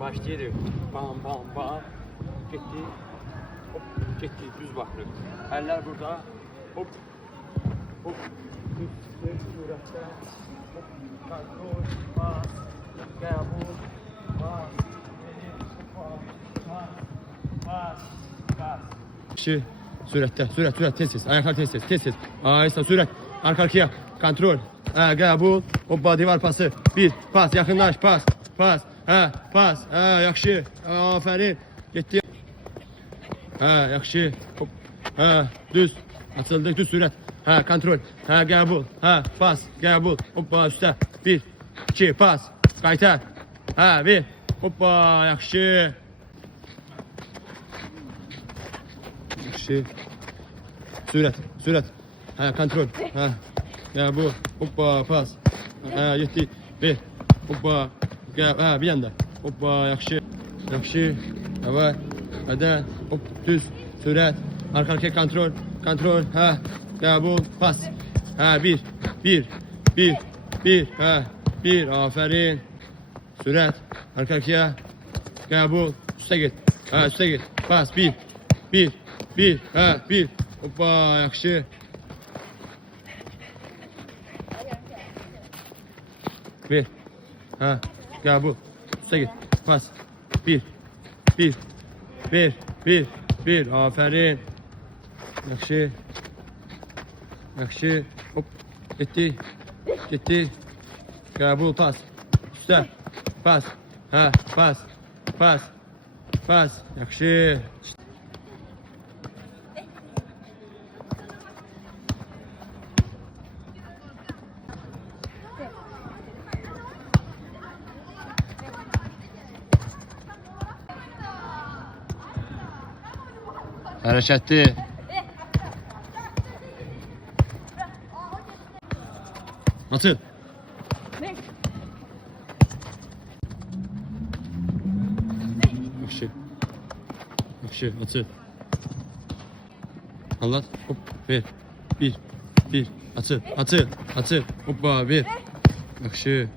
Başlayırıq. Bam bam bam. Getdi. Hop, getdi. Düz baxırıq. Əllər burada. Hop. Hop. Düz surətdə. Hop. Kontrol. Pas. Qəbul. Pas. Pas. Pas. Kişi sürətdə. Sürət. Tez. Ayaqlar tez. Aysa sürət. Arka-arkaya. Kontrol. Qəbul. Hoppa divar pası. Bir. Pas. Yaxınlaş. Pas. Pas. Yaxşı. Aferin. Getdi. Yaxşı. Hop. Düz. Açıldı. Düz sürət. Kontrol. Qəbul. Pas. Qəbul. Hoppa üstə. 1 2 pas. Qaytar. 1. Hoppa yaxşı. Yaxşı. Sürət. Kontrol. Qəbul. Hoppa pas. 7 1. Hoppa. Bir yanda. Hoppa yaxşı. Evet. Hadi. Hop düz. Sürət. Arka-arkaya kontrol. Qəbul. Pas. 1. Aferin. Sürət. Arka-arkaya. Qəbul. Üstə get. Pas. 1. Hoppa yaxşı. Bir. Qəbul. Üstə get. Pas. 1. Aferin. Yaxşı. Hop. Getdi. Qəbul. Pas. Üstə. Pas. Pas. Yaxşı. Hərəkətli. Atıl. Yaxşı. Atıl. Anlat. Hop. Bir. Atıl. Hoppa 1. Yaxşı.